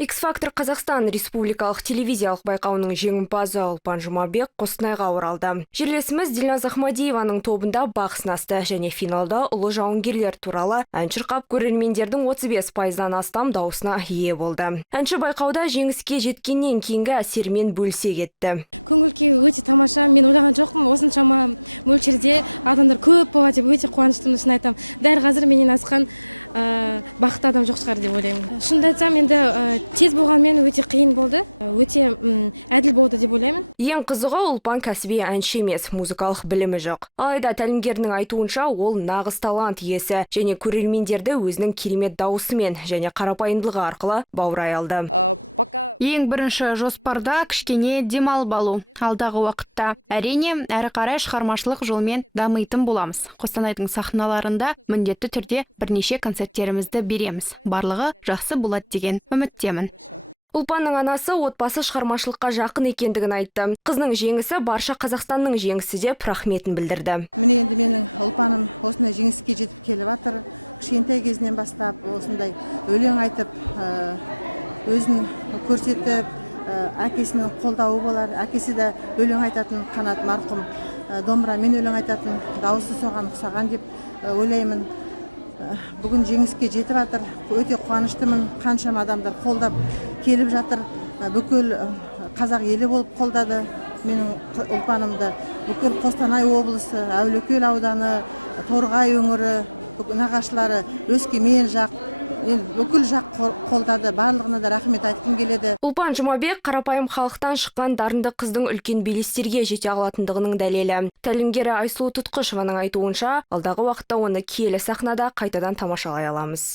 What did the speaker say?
X-Factor Қазақстан республикалық телевизиялық байқауының жеңімпазы Ұлпан Жұмабек Қостанайға оралды. Жерлесіміз Дильназ Ахмадиеваның тобында бақ сынасты және финалда ұлы жауынгерлер туралы ән шырқап, көрермендердің 35%-дан астам дауысына ие болды. Әнші байқауда жеңіске жеткеннен кейінгі әсерімен бөлісе кетті. Ең қызығы, Ұлпан кәсіби әнші емес, музыкалық білімі жоқ. Алайда тәлімгерінің айтуынша, ол нағыз талант иесі және көрермендерді өзінің керемет дауысымен және қарапайымдылығы арқылы баурай алды. Ең бірінші жоспарда кішкене демалып алу. Алдағы уақытта әрине әрі қарай шығармашылық жолмен дамитын боламыз. Қостанайдың сахналарында міндетті түрде бірнеше концерттерімізді береміз. Барлығы жақсы болады деген үміттемін. Ұлпанның анасы отбасы шығармашылыққа жақын екендігін айтты. Қызның жеңісі барша Қазақстанның жеңісі деп рахметін білдірді. Ұлпан Жұмабек қарапайым халықтан шыққан дарынды қыздың үлкен белестерге жете алатындығының дәлелі. Тәлімгері Айсұлу Тұтқышеваның айтуынша, алдағы уақытта оны киелі сахнада қайтадан тамашалай аламыз.